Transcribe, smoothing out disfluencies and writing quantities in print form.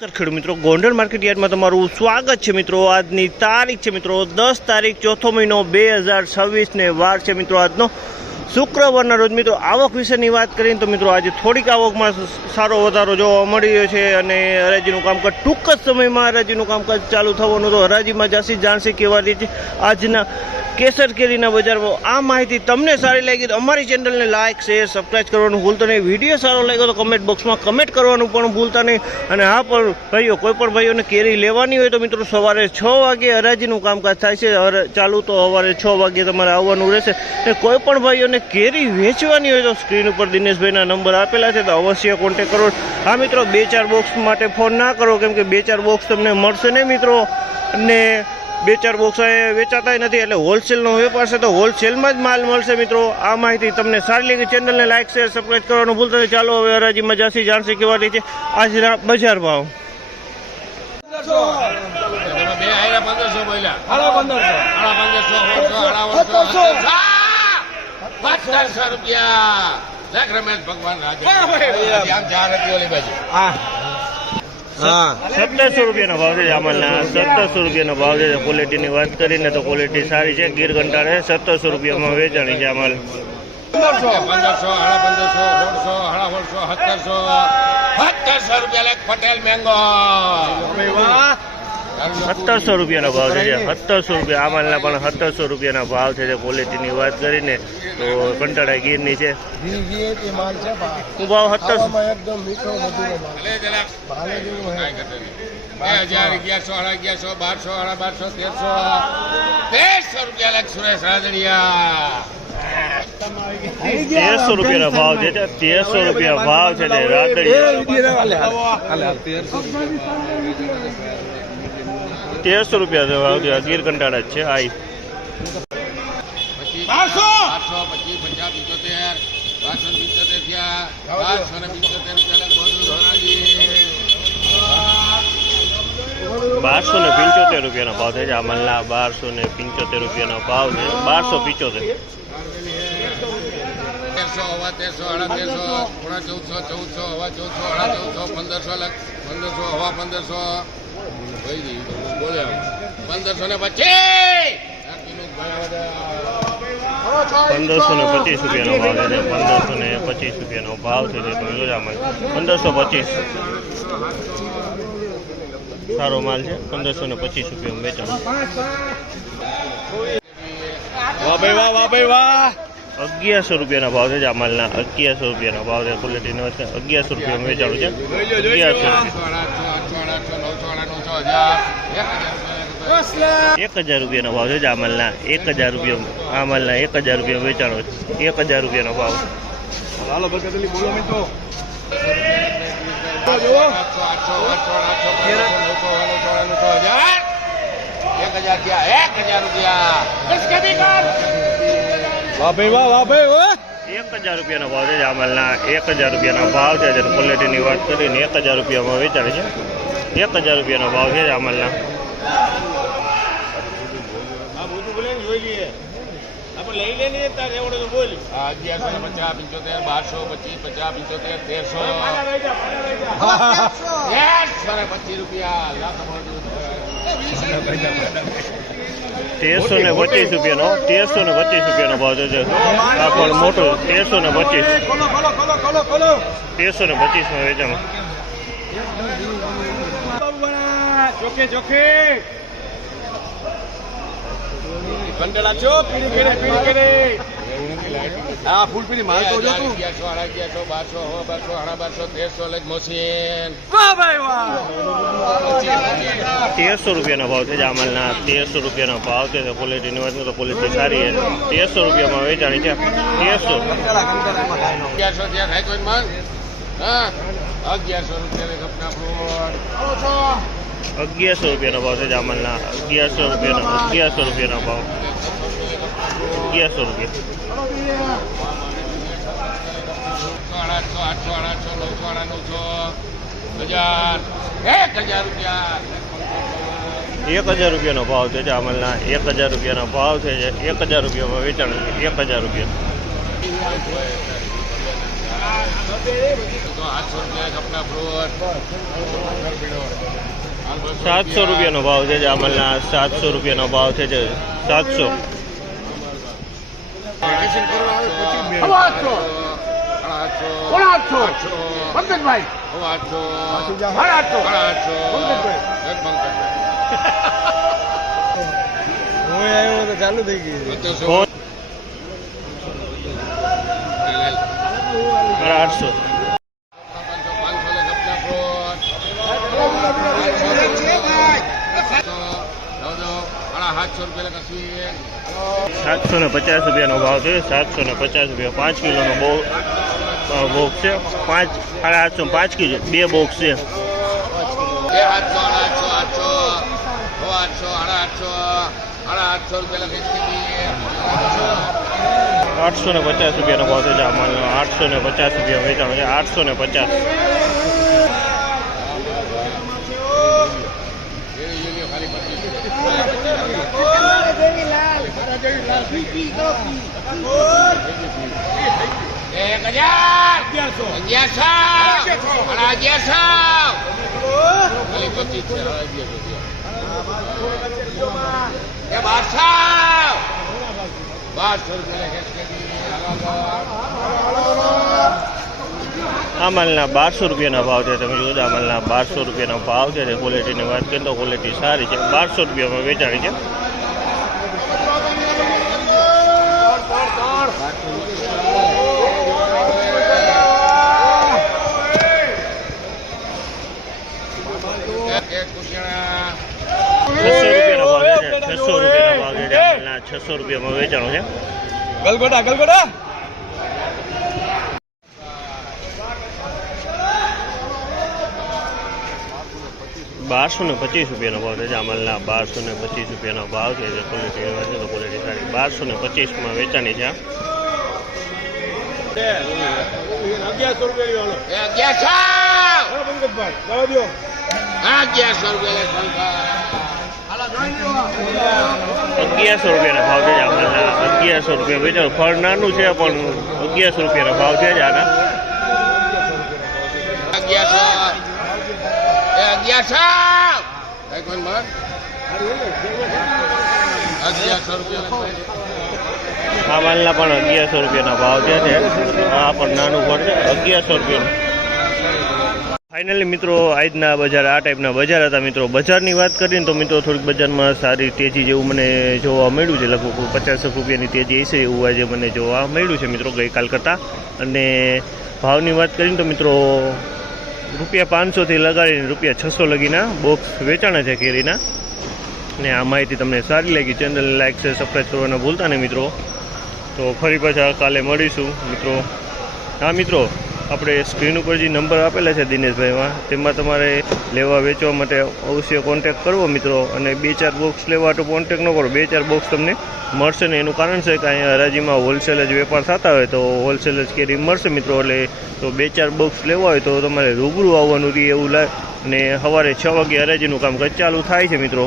નમસ્કાર ખેડૂત મિત્રો, ગોંડલ માર્કેટ યાર્ડમાં તમારું સ્વાગત છે મિત્રો। આજની તારીખ છે મિત્રો 10 તારીખ ચોથો મહિનો 2026 ને વાર છે મિત્રો આજનો શુક્રવારના રોજ। મિત્રો આવક વિશેની વાત કરીએ તો મિત્રો આજે થોડીક આવકમાં સારો વધારો જોવા મળી રહ્યો છે અને હરાજીનું કામકાજ ટૂંક જ સમયમાં હરાજીનું કામકાજ ચાલુ થવાનું તો હરાજીમાં જાસી જાણશે કેવા રીતે આજના કેસર કેરીના બજારમાં। આ માહિતી તમને સારી લાગી તો અમારી ચેનલને લાઇક શેર સબસ્ક્રાઈબ કરવાનું ભૂલતા નહીં। વિડીયો સારો લાગ્યો તો કમેન્ટ બોક્સમાં કમેન્ટ કરવાનું પણ ભૂલતા નહીં। અને હા પણ ભાઈઓ, કોઈ પણ ભાઈઓને કેરી લેવાની હોય તો મિત્રો સવારે 6 વાગે હરાજીનું કામકાજ થાય છે ચાલુ, તો સવારે 6 વાગે તમારે આવવાનું રહેશે। અને કોઈ પણ ભાઈઓને કેરી વેચવાની હોય તો સ્ક્રીન ઉપર દિનેશભાઈના નંબર આપેલા છે તો અવશ્ય કોન્ટેક્ટ કરો। હા મિત્રો, 2-4 બોક્સ માટે ફોન ના કરો, કેમ કે 2-4 બોક્સ તમને મળશે નહીં મિત્રો, અને 2-4 બોક્સ વેચાતા નથી, એટલે હોલસેલનો વેપાર છે તો હોલસેલમાં જ માલ મળશે મિત્રો। આ માહિતી તમને સારી લાગી, ચેનલને લાઇક શેર સબસ્ક્રાઈબ કરવાનું ભૂલતા નહીં। ચાલો હવે હરાજીમાં જાસી જાણશે કેવા રીતે આજના બજાર ભાવ। 1700 રૂપિયાનો ભાવ છે આમલના, 1700 રૂપિયાનો ભાવ છે। ક્વોલિટીની વાત કરીને તો ક્વોલિટી સારી છે, ગીર કંટાળે 1700 રૂપિયામાં વેચાણી છે આમલ। 1700 રૂપિયા પટેલ મેંગો 1700 રૂપિયાનો ભાવ છે। 1700 રૂપિયા આમલના પણ 1700 રૂપિયાના ભાવ છે। ક્વોલિટીની વાત કરીને તો કંટાળા ગીરની છે। શું ભાવ? 1700 એકદમ મીઠો મધુરો 1100, 1200, 1300 રૂપિયા લાખ સુરેશ રાજડિયા 1300 રૂપિયાનો ભાવ છે। 1300 રૂપિયા ભાવ છે રાદડિયા, 1300 રૂપિયા ભાવ છે, ગીર કંટાળા જ છે। આઈ 1275 રૂપિયાનો ભાવ છે આમલના, 1275 રૂપિયાનો ભાવ છે, 1275। 1525 રૂપિયાનો ભાવ છે, 1525 રૂપિયાનો ભાવ છે। તમે જોજો આમાં 1525 સારો માલ છે, 1525 રૂપિયા વેચાણ। 1100 રૂપિયાના ભાવ છે આમલના, 1100 રૂપિયાનો ભાવ છે, ક્વોલિટીનો 1100 રૂપિયામાં વેચાણું છે। 1000 રૂપિયાનો ભાવ છે આમલના, 1000 રૂપિયા આમલના, 1000 રૂપિયા વેચાણો છે, 1000 રૂપિયાનો ભાવ। 1000 રૂપિયાનો ભાવ છે આમલના, 1000 રૂપિયાનો ભાવ છે। ક્વોલિટીની વાત કરીને 1000 રૂપિયામાં વેચાણ છે, 1000 રૂપિયાનો ભાવ છે આમલના। 1325 રૂપિયાનો, 1325 રૂપિયાનો ભાવ છે। આ પણ મોટું 1325, 1325માં વેચાણ। ફૂલ પીડી માલ તો જો તું 1100, 1300 રૂપિયાનો ભાવ છે આમલના, 1300 રૂપિયાનો ભાવ છે। ક્વોલિટીની વાત તો ક્વોલિટી સારી છે, 1300 રૂપિયામાં વેચાણી છે। 1300 રૂપિયાનો ભાવ છે આમલના, 1100 રૂપિયાનો ભાવ, 1100 રૂપિયા। 1000 રૂપિયાનો ભાવ છે આમલના, 1000 રૂપિયાનો ભાવ છે, 1000 રૂપિયામાં વેચાણ છે, 1000 રૂપિયા। 800 રૂપિયા કપના ફ્રૂટ 700 રૂપિયાનો ભાવ છે જામલના 700 રૂપિયાનો ભાવ છે 700. પંકજભાઈ ચાલુ થઈ ગઈ. 800. ₹750 રૂપિયાનો ભાવ છે 750 રૂપિયા 5 કિલોનો બોક્સ છે 850 5 કિલો 2 બોક્સ છે 850 રૂપિયાનો ભાવ છે જામલનો 850 રૂપિયા વેચાણ છે 850. આમલના 1200 રૂપિયાના ભાવ છે. તમે જુઓ આમલના 1200 રૂપિયાનો ભાવ છે. ક્વોલિટીની વાત કરીએ તો ક્વોલિટી સારી છે 1200 રૂપિયામાં વેચાણી છે. ₹600 રૂપિયામાં વેચાણું છે. ગલગોટા ગલગોટા 1225 રૂપિયાનો ભાવ છે જામલના 1225 રૂપિયાનો ભાવ છે. ક્વોલિટી સારી 1225માં વેચાણી છે. 1100 રૂપિયાના ભાવ છે જામલના 1100 રૂપિયા વેચાણ. ફળ નાનું છે પણ 1100 રૂપિયાનો ભાવ છે જ આના. 1100 રૂપિયા. આ માલના પણ 1100 રૂપિયાના ભાવ છે. આ પણ નાનું ફળ છે 1100 રૂપિયાનું. ફાઇનલી મિત્રો આજના બજાર આ ટાઈપના બજાર હતા. મિત્રો બજારની વાત કરીને તો મિત્રો થોડીક બજારમાં સારી તેજી જેવું મને જોવા મળ્યું છે. લગભગ 50 રૂપિયાની તેજી હશે એવું આજે મને જોવા મળ્યું છે મિત્રો ગઈકાલ કરતાં. અને ભાવની વાત કરીને તો મિત્રો ₹500થી લગાડીને ₹600 લગીના બોક્સ વેચાણા છે કેરીના. ને આ માહિતી તમને સારી લાગી ચેનલને લાઈક શેર સબસ્ક્રાઈબ કરવાના ભૂલતા નહીં મિત્રો. તો ફરી પાછા કાલે મળીશું મિત્રો. હા મિત્રો આપણે સ્ક્રીન ઉપર જે નંબર આપેલા છે દિનેશભાઈમાં તેમાં તમારે લેવા વેચવા માટે અવશ્ય કોન્ટેક્ટ કરવો મિત્રો. અને 2-4 બોક્સ લેવા તો કોન્ટેક્ટ ન કરો. 2-4 બોક્સ તમને મળશે ને એનું કારણ છે કે અહીંયા હરાજીમાં હોલસેલ જ વેપાર થતા હોય તો હોલસેલ જ કેરી મળશે મિત્રો. એટલે તો 2-4 બોક્સ લેવા હોય તો તમારે રૂબરૂ આવવાનું રહે એવું લાગે. અને સવારે 6 વાગે હરાજીનું કામકાજ ચાલુ થાય છે મિત્રો.